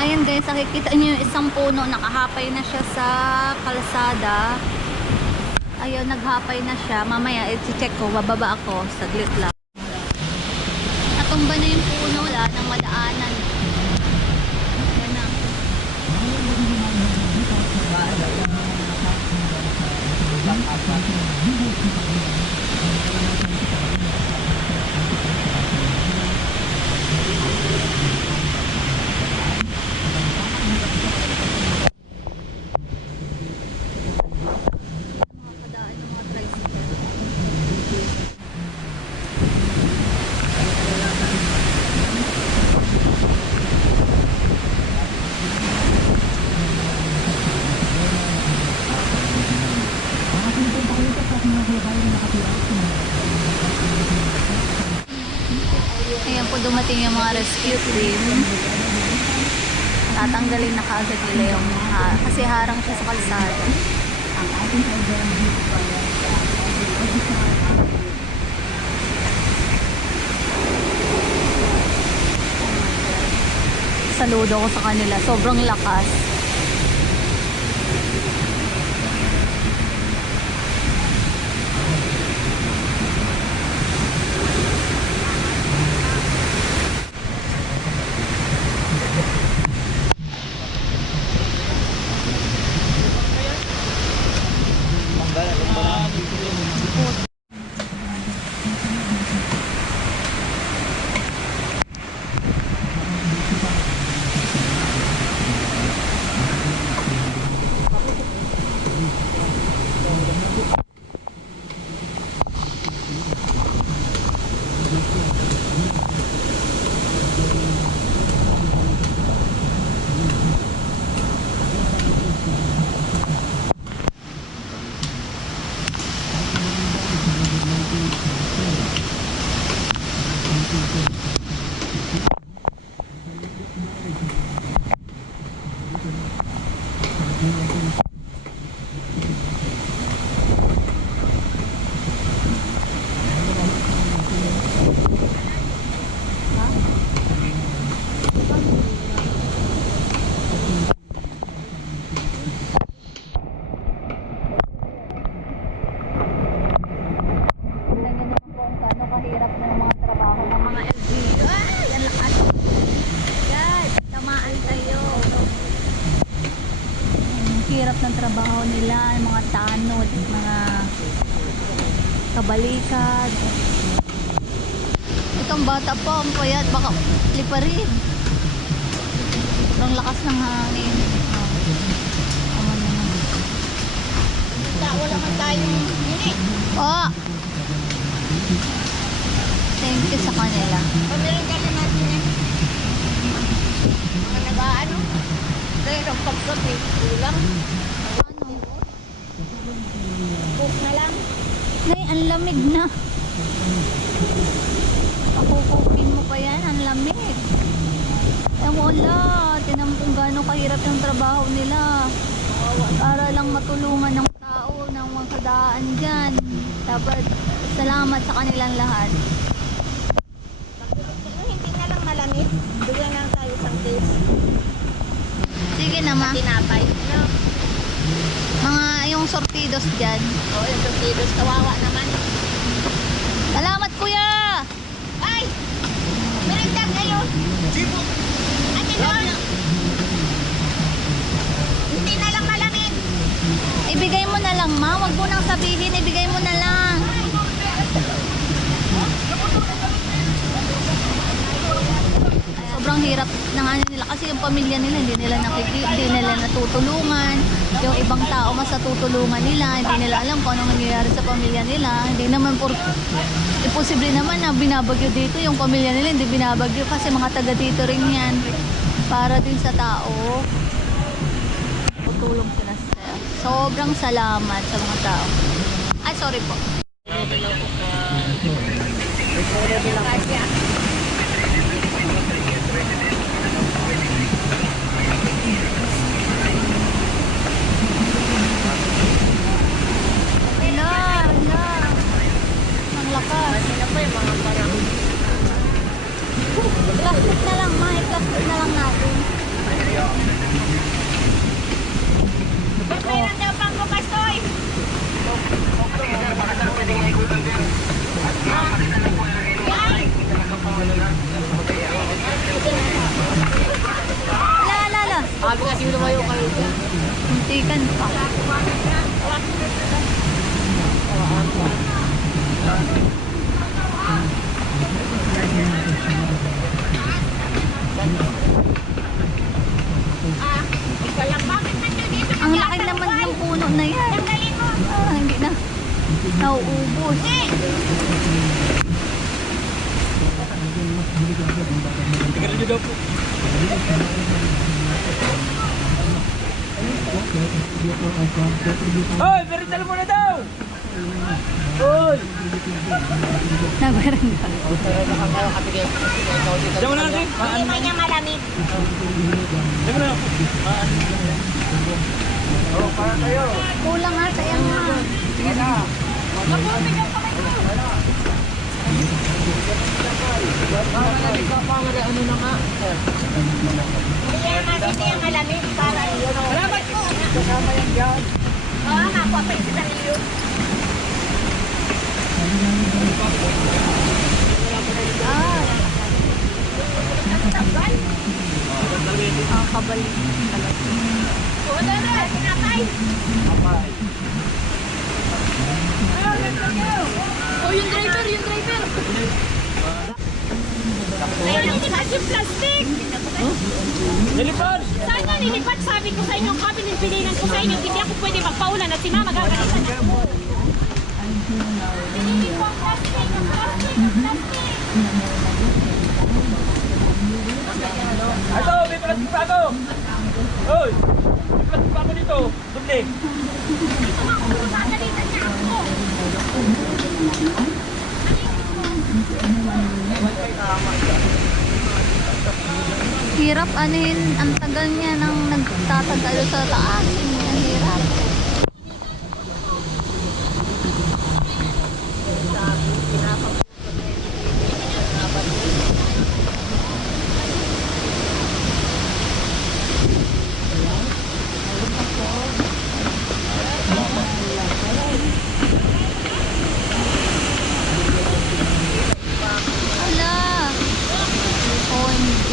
Ayan guys, nakikita nyo yung isang puno, nakahapay na siya sa kalsada. Ayun, naghapay na siya. Mamaya, i-check ko, bababa ako, saglit lang. Natumba na yung puno, wala nang madaanan. Ayan na. Ayan po, dumating yung mga rescue team. Tatanggalin na kaagad nila yung kasi harang siya sa kalsada. Saludo ko sa kanila, sobrang lakas. Hirap ng trabaho nila, yung mga tanod, mga kabalikad. Itong bata po, ang payat, baka liparin. Ang lakas ng hangin. Tama naman. Wala man tayong unit. Oh! Thank you sa kanila. Pamirin ka na natin yan. Mga nag-aano. Kaya ng pagkapi, ulang. Ano? Cook na lang. Nay, ang lamig na. Pakukukin mo pa yan, ang lamig. Ang wala, tinan kung gaano kahirap yung trabaho nila. Para lang matulungan ng tao, ng mga kadaan dyan. Dapat salamat sa kanilang lahat. Hindi na lang malamit. Dugan lang tayo isang case. Sige naman. Tinapay. No? Mga yung sortidos dyan. Oo, yung tortillos. Kawawa naman. Salamat kuya! Ay! Merinda kayo. Ate Don! Hindi na lang malamit. Ibigay mo na lang ma, wag mo nang sabihin, ibigay mo na lang. Sobrang hirap ng ano nila kasi yung pamilya nila hindi nila natutulungan. Yung ibang tao mas natutulungan nila, hindi nila alam kung anong nangyayari sa pamilya nila. Hindi naman imposible naman na binabagyo dito yung pamilya nila, hindi binabagyo kasi mga taga dito rin yan. Para din sa tao. Tutulong sila sa sobrang salamat sa mga tao. Ay, sorry po. Plastic na lang, plastic na lang natin. Meron daw pang bukas, Toy. La. Sabi kasi lumayo kayo dyan. Muntikan pa. Ikaw lang, bakit nandito? Ang laki naman ng puno na yan. Hindi na. Nauubos. Tingnan nyo daw po. Hoy, berital mo na daw! Hoy! Nagbarangga. Diyan mo na natin. Hindi man niya malamig. Diyan mo na. Kulang nga, sayang nga. Hindi yan malamig para yun. Salamat po. Kasama yan dyan. Oo, nakuha pa yung sigarilyo. Ang kabalik. Wala na, pinapay. Oh, yung driver. Ayun, nilipat yung plastic. Nilipad! Saan niya nilipat? Sabi ko sa inyo, kami pinilan ko sa inyo, hindi ako pwede magpaulan at si mama gagalitan ako. Nililipat plastic. Ato, may plastic pa ako! Hoy! May plastic pa ako dito! Doble! Gagalitan niya ako. Hirap anuhin. Ang tagal niya nang nagtatagalo sa taas. Ang hirap. Hala. OMG.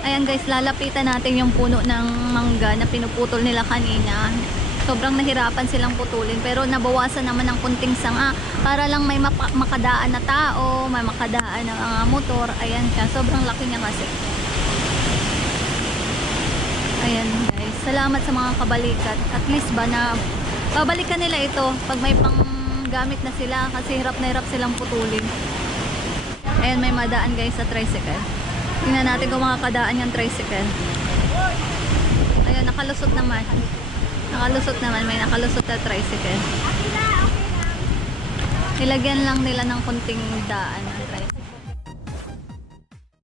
Ayan guys, lalapitan natin yung puno ng mangga na pinuputol nila kanina. Sobrang nahirapan silang putulin, pero nabawasan naman ng kunting sanga para lang may makadaan na tao, may makadaan na mga motor. Ayan siya, sobrang laki niya kasi. Ayan guys, salamat sa mga kabalikat. At least ba na babalikan nila ito pag may panggamit na sila, kasi hirap na hirap silang putulin. Ayan, may madaan guys sa tricycle. Tingnan natin kung makakadaan yung tricycle. Ayan, nakalusot naman. Nakalusot naman, may nakalusot na tricycle. Nilagyan lang nila ng kunting daan.